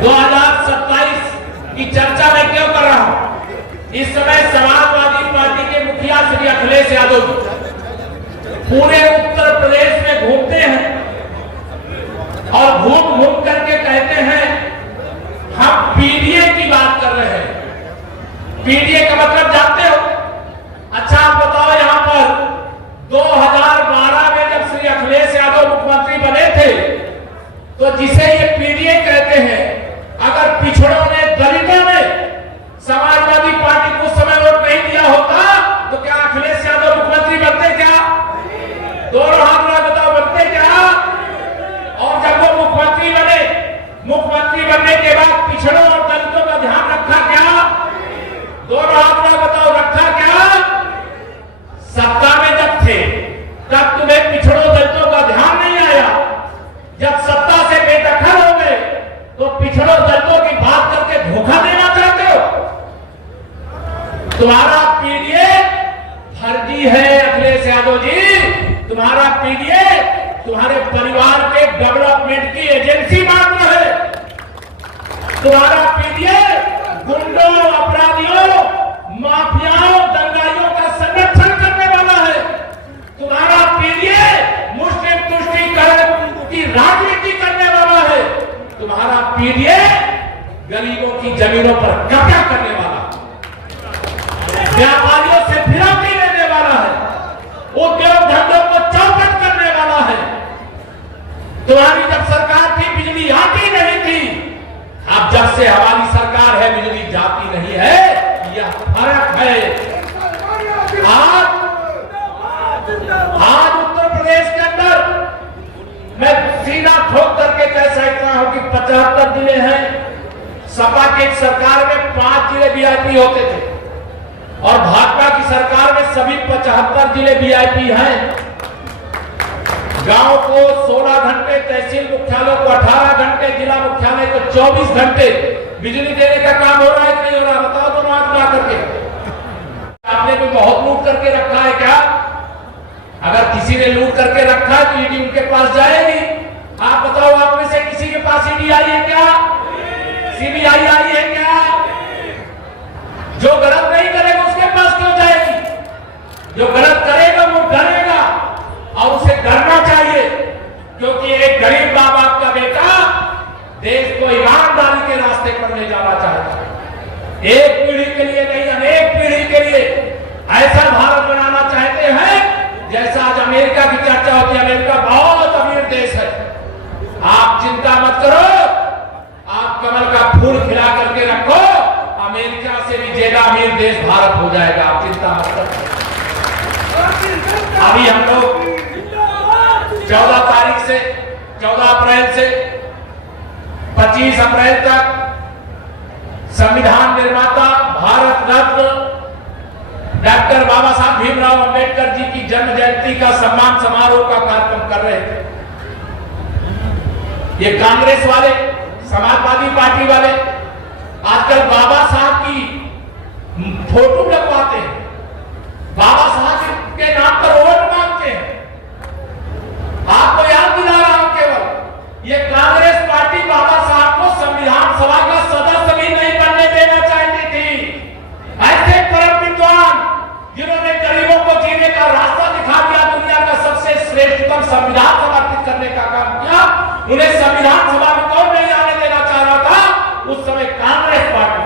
2027 की चर्चा मैं क्यों कर रहा हूं? इस समय समाजवादी पार्टी के मुखिया श्री अखिलेश यादव पूरे उत्तर प्रदेश में घूमते हैं और घूम घूम करके कहते हैं हम पीडीए की बात कर रहे हैं। पीडीए का मतलब जानते हो? अच्छा आप बताओ, यहां पर 2012 में जब श्री अखिलेश यादव मुख्यमंत्री बने थे तो जिसे ये पीडीए कहते हैं, अगर पिछड़ों ने, दलितों ने समाजवादी पार्टी को उस समय वोट नहीं दिया होता तो क्या अखिलेश यादव मुख्यमंत्री बनते? क्या दोनों हाथ में बताओ, बनते क्या? और जब वो मुख्यमंत्री बने, मुख्यमंत्री बनने के बाद पिछड़ों और दलितों का ध्यान रखा क्या? दोनों हाथ में बताओ, रखा क्या? सत्ता में जब थे तब तुम्हें पिछड़ों दलितों का ध्यान नहीं आया। जब सत्ता से बेदखल हो गए तो पिछड़ों दलितों की बात करके धोखा देना चाहते हो? तुम्हारा पीडीए फर्जी है अखिलेश यादव जी। तुम्हारा पीडीए तुम्हारे परिवार के डेवलपमेंट की एजेंसी मात्र है। तुम्हारा पीडीए गुंडों, अपराधियों, माफियाओं, दंगाइयों का संरक्षण करने वाला है। तुम्हारा पीडीए मुस्लिम तुष्टीकरण की राजनीति करने वाला है। तुम्हारा पीडीए गरीबों की जमीनों पर कब्जा करने वाला, व्यापारियों से फिरौती लेने वाला है, उद्योग धंधों को चौपट करने वाला है। तुम्हारी जब सरकार थी बिजली आती नहीं थी, अब जब से हमारी सरकार है बिजली जाती नहीं है। यह फर्क है। आज उत्तर प्रदेश के अंदर मैं सीधा ठोक करके कह सकता हूं कि 75 जिले हैं। सपा की सरकार में 5 जिले वीआईपी होते थे और भाजपा की सरकार में सभी 75 जिले वीआईपी हैं। गांव को 16 घंटे, तहसील मुख्यालय को 18 घंटे, जिला मुख्यालय को 24 घंटे बिजली देने का काम हो रहा है कि नहीं हो रहा? बताओ दोनों हाथ मिला करके। आपने भी बहुत लूट करके रखा है क्या? अगर किसी ने लूट करके रखा है तो ईडी उनके पास जाएगी। आप बताओ, आप में से किसी के पास ईडी आई है क्या? सीबीआई आई है क्या? जो गलत नहीं करेगा उसके पास क्यों जाएगी? जो गलत करेगा वो डरेगा और उसे डरना चाहिए, क्योंकि एक गरीब मां बाप का बेटा देश को ईमानदारी के रास्ते पर ले जाना चाहता है। एक पीढ़ी के लिए नहीं, अनेक पीढ़ी के लिए ऐसा भारत बनाना चाहते हैं जैसा आज अमेरिका की चर्चा होती है। अमेरिका बहुत अमीर देश है। आप चिंता मत करो, आप कमल का फूल खिला करके रखो, अमेरिका से भी ज्यादा अमीर देश भारत हो जाएगा। आप चिंता मत करो। अभी हम लोग 14 तारीख से 14 अप्रैल से 25 अप्रैल तक संविधान निर्माता भारत रत्न डॉक्टर बाबा साहब भीमराव अंबेडकर जी की जन्म जयंती का सम्मान समारोह का कार्यक्रम कर रहे थे। ये कांग्रेस वाले, समाजवादी पार्टी वाले आजकल बाबा साहब की फोटो लगवाते हैं, बाबा साहब के नाम पर वोट मांगते हैं। आपको याद दिला रहा हूं, केवल ये कांग्रेस पार्टी बाबा साहब को संविधान सभा का सदस्य भी नहीं बनने देना चाहती थी। ऐसे परम विद्वान जिन्होंने गरीबों को जीने का रास्ता दिखा दिया, दुनिया का सबसे श्रेष्ठतम संविधान समर्पित करने का काम किया, उन्हें संविधान सभा में कौन नहीं आने देना चाह रहा था? उस समय कांग्रेस पार्टी।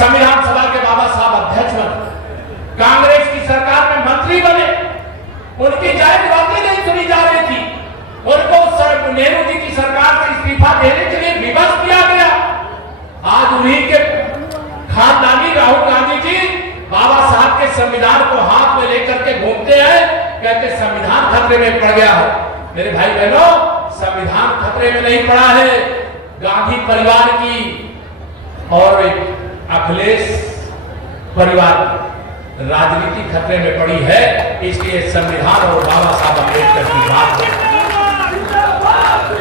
संविधान सभा के बाबा साहब अध्यक्ष बने, कांग्रेस की सरकार में मंत्री बने, उनकी जायज बातें नहीं सुनी जा रही थी। उनको नेहरू जी की सरकार से इस्तीफा देने के लिए विवश किया गया। आज उन्हीं के खानदानी राहुल गांधी जी बाबा साहब के संविधान को हाथ में लेकर के घूमते हैं, कहते संविधान खतरे में पड़ गया है। मेरे भाई बहनों, संविधान खतरे में नहीं पड़ा है, गांधी परिवार की और अखिलेश परिवार की राजनीति खतरे में पड़ी है। इसलिए संविधान और बाबा साहब अम्बेडकर की बात है।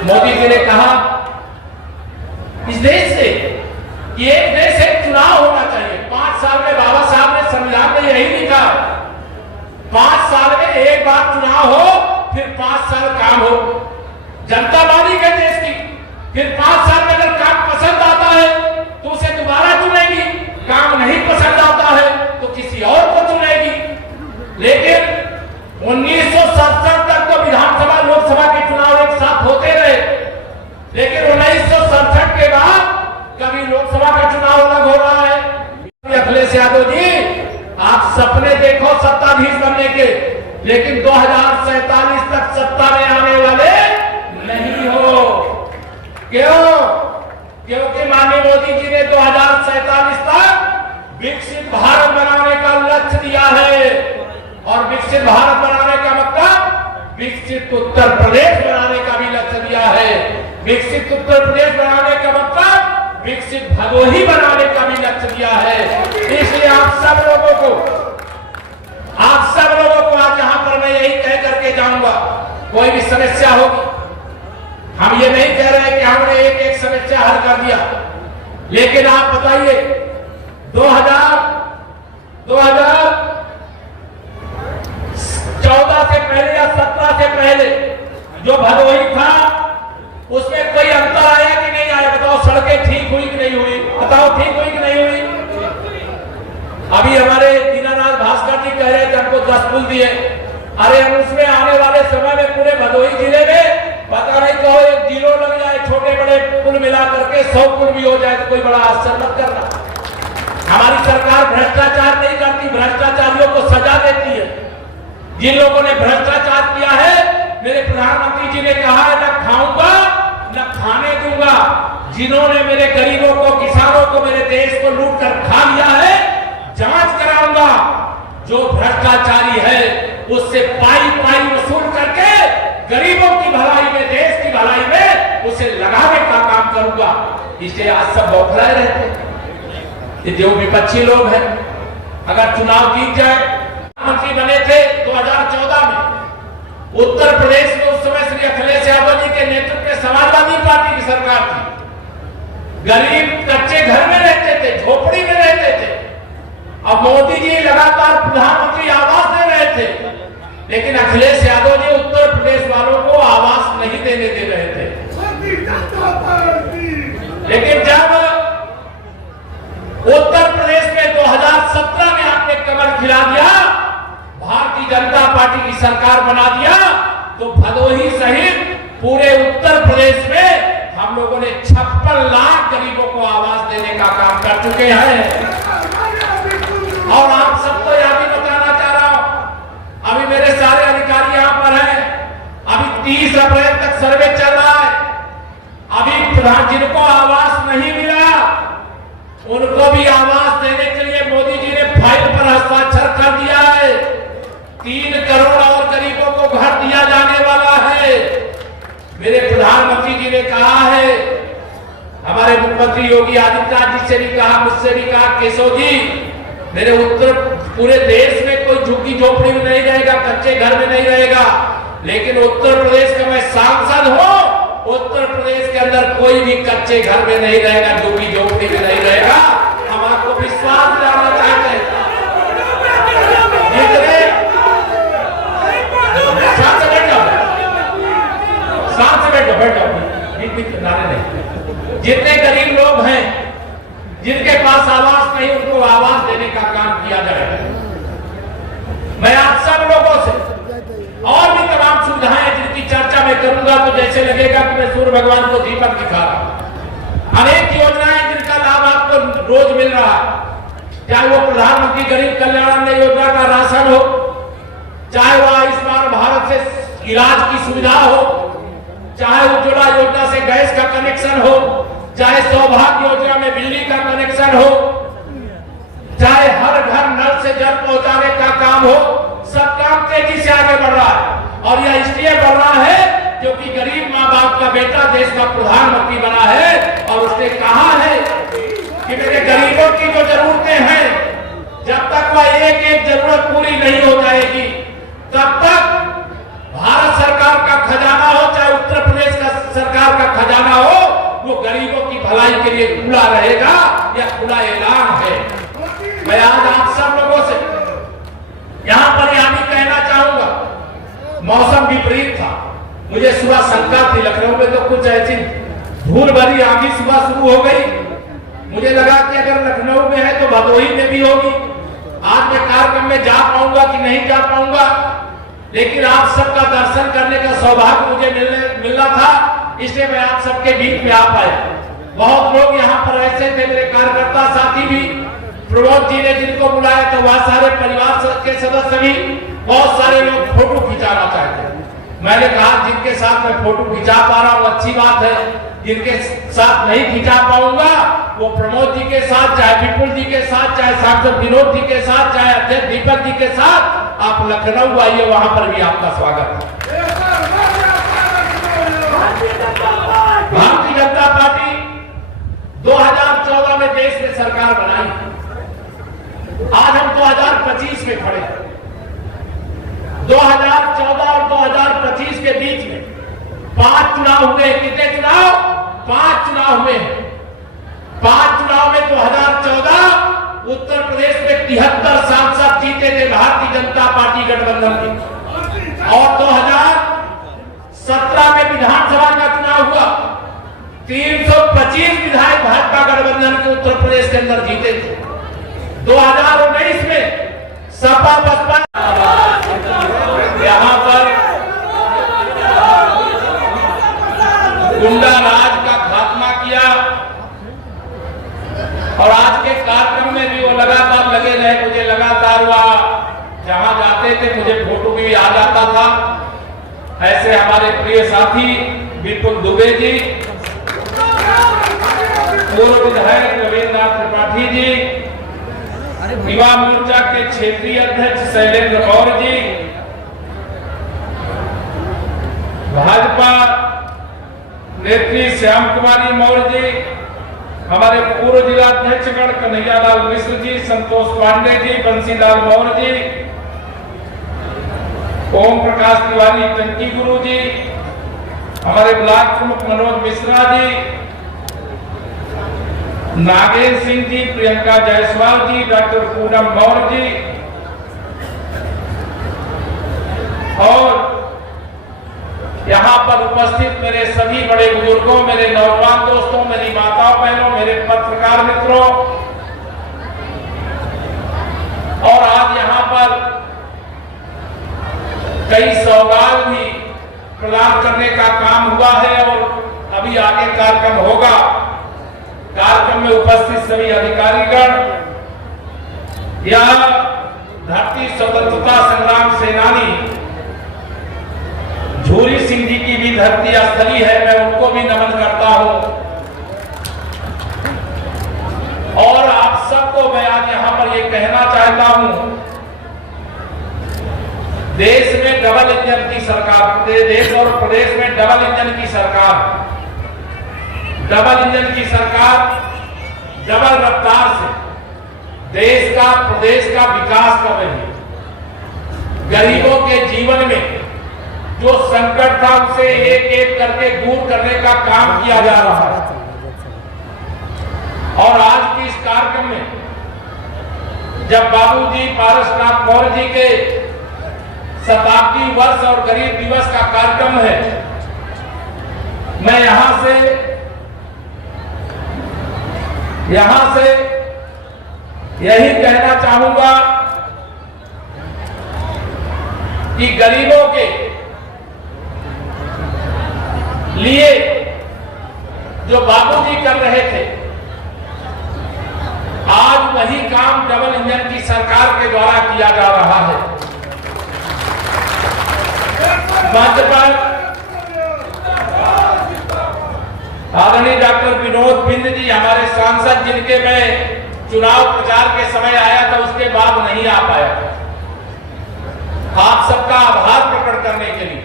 मोदी जी ने कहा इस देश से कि एक देश एक चुनाव होना चाहिए। 5 साल में बाबा साहब ने संविधान में यही लिखा, 5 साल में एक बार चुनाव हो, फिर 5 साल काम हो। जनता मानेगी देश की। फिर 5 साल में अगर काम पसंद आता है तो उसे दोबारा चुनेगी, काम नहीं पसंद आता है तो किसी और को चुनेगी। लेकिन 1967 तक तो विधानसभा लोकसभा के चुनाव एक साथ होते रहे, लेकिन 1967 के बाद कभी लोकसभा का चुनाव अलग हो रहा है। अखिलेश यादव जी, आप सपने देखो सत्ताधीश बनने के, लेकिन 2047 तक सत्ता में आने वाले नहीं हो। क्यों? क्योंकि माननीय मोदी जी ने 2047 तक विकसित भारत बनाने का लक्ष्य दिया है, और विकसित भारत बनाने का मतलब विकसित उत्तर प्रदेश बनाने का भी लक्ष्य दिया है। विकसित उत्तर प्रदेश बनाने का मतलब विकसित भदोही बनाने का भी लक्ष्य दिया है। इसलिए आप सब लोगों को आज यहां पर मैं यही कह करके जाऊंगा, कोई भी समस्या होगी, हम ये नहीं कह रहे कि हमने एक एक समस्या हल कर दिया, लेकिन आप बताइए 2014 से पहले या 17 से पहले जो भदोही था उसमें कोई अंतर आया कि नहीं आया? बताओ, सड़कें ठीक हुई कि नहीं हुई? बताओ, ठीक हुई कि नहीं हुई? अभी हमारे दीनानाथ भास्कर जी कह रहे थे हमको 10 पुल दिए। अरे हम उसमें आने वाले समय में पूरे भदोही जिले में पता नहीं कहो एक जिलो लग जाए, छोटे बड़े पुल मिला करके 100 पुल भी हो जाए तो कोई बड़ा आश्चर्य मत करना। हमारी सरकार भ्रष्टाचार नहीं करती, भ्रष्टाचारियों को सजा देती है। जिन लोगों ने भ्रष्टाचार किया है, मेरे प्रधानमंत्री जी ने कहा है न खाऊंगा न खाने दूंगा। जिन्होंने मेरे गरीबों को, किसानों को, मेरे देश को लूट कर खा लिया है, जांच कराऊंगा। जो भ्रष्टाचारी है उससे पाई पाई वसूल करके गरीबों की भलाई में, देश की भलाई में उसे लगाने का काम करूंगा। इसलिए आज सब बौखलाए रहते हैं। ये जो विपक्षी लोग हैं, अगर चुनाव जीत जाए, प्रधानमंत्री बने थे 2014 में, उत्तर प्रदेश में उस समय श्री अखिलेश यादव जी के नेतृत्व में समाजवादी पार्टी की सरकार थी। गरीब कच्चे घर में रहते थे, झोपड़ी में रहते थे। अब मोदी जी लगातार प्रधानमंत्री आवास दे रहे थे, लेकिन अखिलेश यादव जी उत्तर प्रदेश वालों को आवास नहीं देने दे रहे थे। लेकिन जब उत्तर प्रदेश में 2017 में आपने कमर खिला दिया, भारतीय जनता पार्टी की सरकार बना दिया, तो भदोही सहित पूरे उत्तर प्रदेश में हम लोगों ने 56 लाख गरीबों को आवास देने का काम कर चुके हैं। और आप सबको यह भी बताना चाह रहा हूं, अभी मेरे सारे अधिकारी यहां पर हैं, अभी 30 अप्रैल तक सर्वे चल रहा है। अभी जिनको आवास नहीं मिला उनको भी आवास देने के लिए मोदी जी ने फाइल पर हस्ताक्षर कर दिया है। 3 करोड़ और गरीबों को घर दिया जाने वाला है। मेरे प्रधानमंत्री जी ने कहा है, हमारे मुख्यमंत्री योगी आदित्यनाथ जी से भी कहा, मुझसे भी कहा, केशव जी मेरे उत्तर पूरे देश में कोई झुग्गी झोपड़ी में नहीं रहेगा, कच्चे घर में नहीं रहेगा, लेकिन उत्तर प्रदेश का मैं सांसद हूं, उत्तर प्रदेश के अंदर कोई भी कच्चे घर में नहीं रहेगा, झुग्गी झोपड़ी में नहीं रहेगा। हम आपको विश्वास दिलाना चाहते हैं। जितने नारे नहीं, जितने गरीब लोग हैं जिनके पास आवास नहीं, उनको आवास देने का काम किया जाए। मैं आप सब लोगों से और भी तमाम सुविधाएं जिनकी चर्चा मैं करूंगा तो जैसे लगेगा कि मैं सूर्य भगवान को दीपक दिखा रहा हूं। अनेक योजनाएं जिनका लाभ आपको रोज मिल रहा है, चाहे वो प्रधानमंत्री गरीब कल्याण अन्न योजना का राशन हो, चाहे वो आयुष्मान भारत से इलाज की सुविधा हो, चाहे उज्ज्वला योजना से गैस का कनेक्शन हो, चाहे सौभाग्य योजना में बिजली का कनेक्शन हो, चाहे हर घर नल से जल पहुंचाने का काम हो, सब काम तेजी से आगे बढ़ रहा है। और यह इसलिए बढ़ रहा है क्योंकि गरीब माँ बाप का बेटा देश का प्रधानमंत्री बना है, और उसने कहा है कि मेरे गरीबों की जो जरूरतें हैं, जब तक वह एक एक जरूरत पूरी नहीं हो जाएगी, तब तक भारत सरकार का खजाना हो, चाहे उत्तर प्रदेश का सरकार का खजाना हो, वो गरीबों की भलाई के लिए खुला रहेगा। यह खुला ऐलान है। मैं आज आप सब लोगों से यहां पर यह भी कहना चाहूंगा, मौसम विपरीत था, मुझे सुबह शंका थी, लखनऊ में तो कुछ ऐसी धूल भरी आंधी सुबह शुरू हो गई। मुझे लगा कि अगर लखनऊ में है तो भदोही में भी होगी। आज मैं कार्यक्रम में जा पाऊंगा कि नहीं जा पाऊंगा, लेकिन आप सबका दर्शन करने का सौभाग्य मुझे मिलना था, इसलिए मैं आप सबके बीच में आ पाया। बहुत लोग यहाँ पर ऐसे थे, मेरे कार्यकर्ता साथी भी, प्रमोद जी ने जिनको बुलाया तो वह सारे परिवार के सदस्य भी, बहुत सारे लोग फोटो खिंचाना चाहते हैं। मैंने कहा जिनके साथ मैं फोटो खिंचा पा रहा हूँ अच्छी बात है, जिनके साथ नहीं खिंचा पाऊंगा वो प्रमोद जी के साथ, चाहे विपुल जी के साथ, चाहे सांसद विनोद जी के साथ, चाहे अध्यक्ष दीपक जी के साथ आप लखनऊ आइए, वहां पर भी आपका स्वागत है। भारतीय जनता पार्टी 2014 में देश में सरकार बनाई, आज हम 2025 में खड़े हैं। 2014 और 2025 के बीच में 5 चुनाव हुए। कितने चुनाव? 5 चुनाव हुए। 5 चुनाव में 2014 उत्तर प्रदेश में 73 सांसद जीते थे भारतीय जनता पार्टी गठबंधन के, और 2017 में विधानसभा का चुनाव हुआ, 325 विधायक भाजपा गठबंधन के उत्तर प्रदेश के अंदर जीते थे। 2019 में सपा बसपा यहाँ पर गुंडा राज का खात्मा किया, और आज के कार्यक्रम में भी वो लगातार लगे रहे। मुझे लगातार वह जहां जाते थे मुझे फोटो भी आ जाता था। ऐसे हमारे प्रिय साथी विपुल दुबे जी, पूर्व विधायक रविन्द्रनाथ त्रिपाठी जी, युवा मोर्चा के क्षेत्रीय अध्यक्ष शैलेंद्र गौर जी, भाजपा नेत्री श्याम कुमारी मौर्य जी, हमारे पूर्व जिला अध्यक्षगण कन्हैयालाल मिश्र जी, संतोष पांडे जी, बंसीलाल मौर्य जी, ओम प्रकाश तिवारी टंकी गुरु जी, हमारे ब्लॉक प्रमुख मनोज मिश्रा जी, नागेंद्र सिंह जी, प्रियंका जायसवाल जी, डॉक्टर पूनम मौर्य जी, और यहाँ पर उपस्थित मेरे सभी बड़े बुजुर्गों, मेरे नौजवान दोस्तों, मेरी माताओं बहनों, मेरे पत्रकार मित्रों, और आज यहाँ पर कई सौगात भी प्रदान करने का काम हुआ है और अभी आगे कार्यक्रम होगा। कार्यक्रम में उपस्थित सभी अधिकारीगण, यह धरती स्वतंत्रता संग्राम सेनानी झूरी सिंह जी की भी धरती स्थली है, मैं उनको भी नमन करता हूं। और आप सबको मैं आज यहां पर ये कहना चाहता हूं, देश में डबल इंजन की सरकार, देश और प्रदेश में डबल इंजन की सरकार, डबल इंजन की सरकार डबल रफ्तार से देश का, प्रदेश का विकास कर रही है। गरीबों के जीवन में जो संकट था उसे एक एक करके दूर करने का काम किया जा रहा है। और आज की इस कार्यक्रम में जब बाबूजी पारसनाथ मौर्य जी के शताब्दी वर्ष और गरीब दिवस का कार्यक्रम है, मैं यहां से यही कहना चाहूंगा कि गरीबों के लिए जो बाबूजी कर रहे थे, आज वही काम डबल इंजन की सरकार के द्वारा किया जा रहा है। मंच पर आदरणीय डॉक्टर विनोद बिंद जी, हमारे सांसद, जिनके मैं चुनाव प्रचार के समय आया था, उसके बाद नहीं आ पाया, आप सबका आभार प्रकट करने के लिए,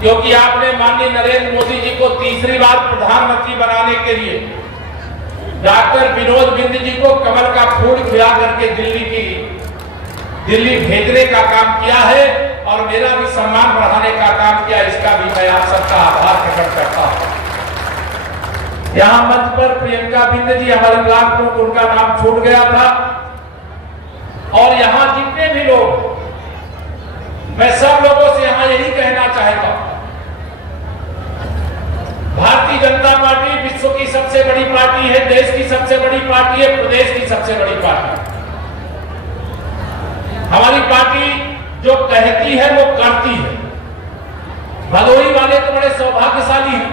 क्योंकि आपने माननीय नरेंद्र मोदी जी को तीसरी बार प्रधानमंत्री बनाने के लिए डॉक्टर विनोद बिंद जी को कमल का फूल खिला करके दिल्ली भेजने का काम किया है, और मेरा भी सम्मान बढ़ाने का काम किया। इसका भी मैं आप सबका आभार प्रकट करता हूं। यहाँ मंच पर प्रियंका बिंद जी, हमारे ब्लॉक प्रमुख, उनका नाम छूट गया था, और यहाँ जितने भी लोग, मैं सब लोगों से यहाँ यही कहना चाहता हूं भारतीय जनता पार्टी विश्व की सबसे बड़ी पार्टी है, देश की सबसे बड़ी पार्टी है, प्रदेश की सबसे बड़ी पार्टी। हमारी पार्टी जो कहती है वो करती है। भदोही वाले तो बड़े सौभाग्यशाली हैं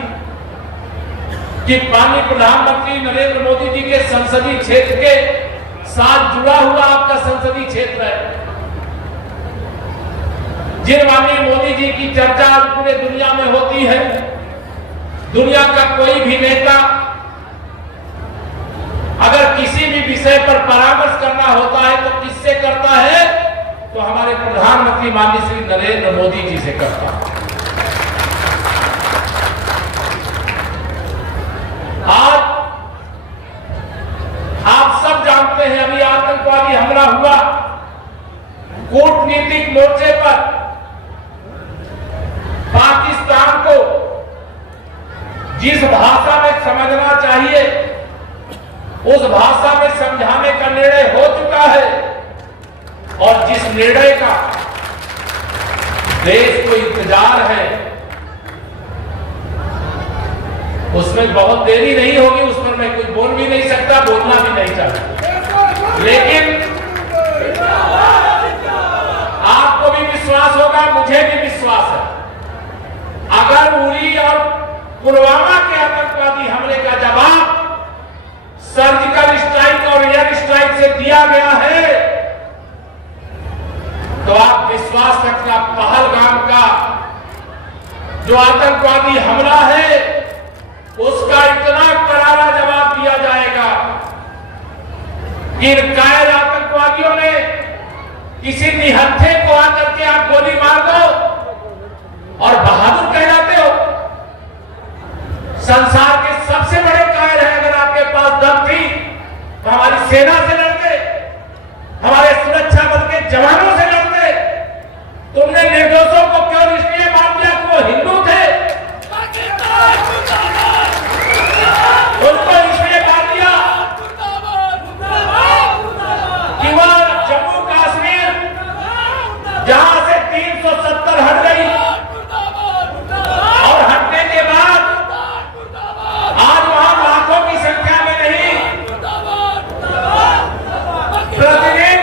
कि माननीय प्रधानमंत्री नरेंद्र मोदी जी के संसदीय क्षेत्र के साथ जुड़ा हुआ आपका संसदीय क्षेत्र है। जिन माननीय मोदी जी की चर्चा आज पूरे दुनिया में होती है, दुनिया का कोई भी नेता अगर किसी भी विषय पर परामर्श करना होता है तो किससे करता है? तो हमारे प्रधानमंत्री माननीय श्री नरेंद्र मोदी जी से करता है। आज आप सब जानते हैं, अभी आतंकवादी हमला हुआ, कूटनीतिक मोर्चे पर पाकिस्तान को जिस भाषा में समझना चाहिए उस भाषा में समझाने का निर्णय हो चुका है, और जिस निर्णय का देश को इंतजार है उसमें बहुत देरी नहीं होगी। उस पर मैं कुछ बोल भी नहीं सकता, बोलना भी नहीं चाहता, लेकिन आपको भी विश्वास होगा, मुझे भी विश्वास है, अगर उरी और पुलवामा के आतंकवादी हमले का जवाब सर्जिकल स्ट्राइक और एयर स्ट्राइक से दिया गया है तो आप विश्वास रखना, पहलगाम का जो आतंकवादी हमला है उसका इतना करारा जवाब दिया जाएगा कि इन कायर आतंकवादियों ने किसी निहत्थे को आकर के आप गोली मार दो और बहादुर कहलाते हो। संसार के सबसे बड़े कायर हैं, अगर आपके पास दम थी तो हमारी सेना से लड़ते, हमारे सुरक्षा बल के जवानों से लड़ते। तुमने निर्दोषों को क्यों इसलिए मार दिया कि वो हिंदू थे? उनको इसलिए मार दिया कि वह जम्मू कश्मीर जहां से 370 हट गई और हटने के बाद आज वहां लाखों की संख्या में नहीं, प्रतिदिन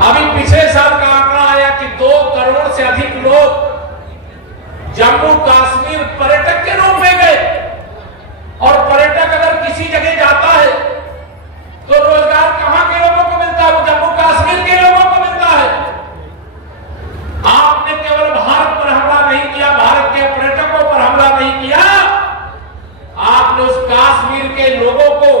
अभी पिछले साल का आंकड़ा आया कि 2 करोड़ से अधिक लोग जम्मू कश्मीर पर्यटक के रूप में गए। और पर्यटक अगर किसी जगह जाता है तो रोजगार कहां के लोगों को मिलता है? वो जम्मू कश्मीर के लोगों को मिलता है। आपने केवल भारत पर हमला नहीं किया, भारत के पर्यटकों पर हमला नहीं किया, आपने उस कश्मीर के लोगों को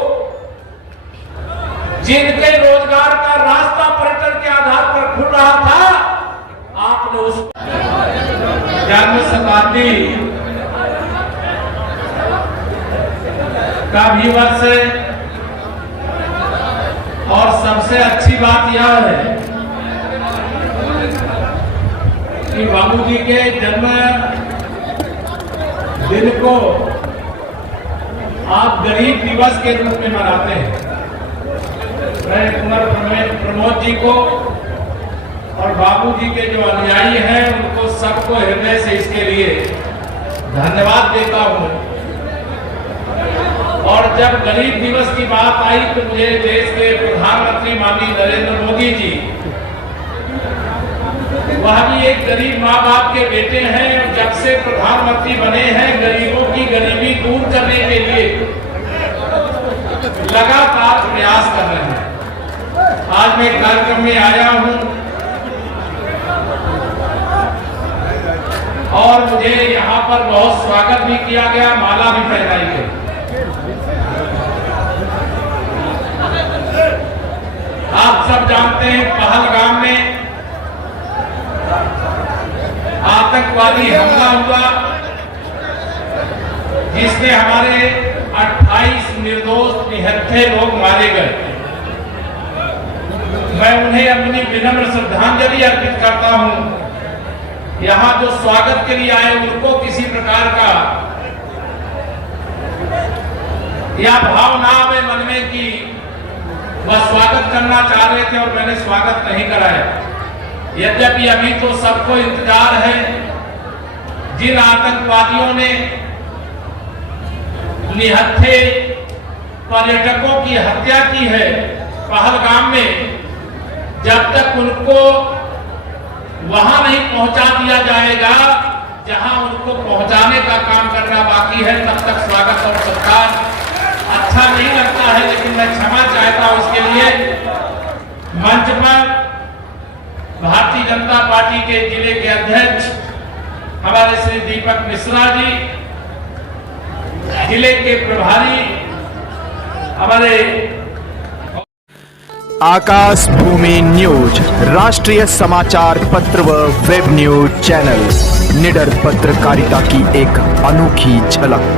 जिनके रोजगार का रास्ता पर्यटन के आधार पर खुल रहा था, आपने उस जन्म शताब्दी का भी वर्ष है। और सबसे अच्छी बात यह है कि बाबू जी के जन्म दिन को आप गरीब दिवस के रूप में मनाते हैं। मैं कुंवर प्रमोद जी को और बाबू जी के जो अनुयायी हैं उनको सबको हृदय से इसके लिए धन्यवाद देता हूं। और जब गरीब दिवस की बात आई तो मुझे देश के प्रधानमंत्री माननीय नरेंद्र मोदी जी, वह भी एक गरीब माँ बाप के बेटे हैं, जब से प्रधानमंत्री बने हैं गरीबों की गरीबी दूर करने के लिए लगातार प्रयास कर रहे हैं। आज मैं कार्यक्रम में आया हूं और मुझे यहाँ पर बहुत स्वागत भी किया गया, माला भी पहनाई गई। आप सब जानते हैं पहलगाम में आतंकवादी हमला हुआ जिसमें हमारे 28 निर्दोष निहत्थे लोग मारे गए। मैं उन्हें अपनी विनम्र श्रद्धांजलि अर्पित करता हूं। यहाँ जो स्वागत के लिए आए उनको किसी प्रकार का या भावना में मन में कि वह स्वागत करना चाह रहे थे और मैंने स्वागत नहीं कराया। यद्यपि अभी तो सबको इंतजार है जिन आतंकवादियों ने निहत्थे पर्यटकों की हत्या की है पहलगाम में, जब तक उनको वहां नहीं पहुंचा दिया जाएगा जहां उनको पहुंचाने का काम करना बाकी है, तब तक स्वागत और सत्कार अच्छा नहीं लगता है। लेकिन मैं क्षमा चाहता हूं इसके लिए। मंच पर भारतीय जनता पार्टी के जिले के अध्यक्ष हमारे श्री दीपक मिश्रा जी, जिले के प्रभारी हमारे आकाश भूमि न्यूज राष्ट्रीय समाचार पत्र व वेब न्यूज चैनल, निडर पत्रकारिता की एक अनोखी झलक।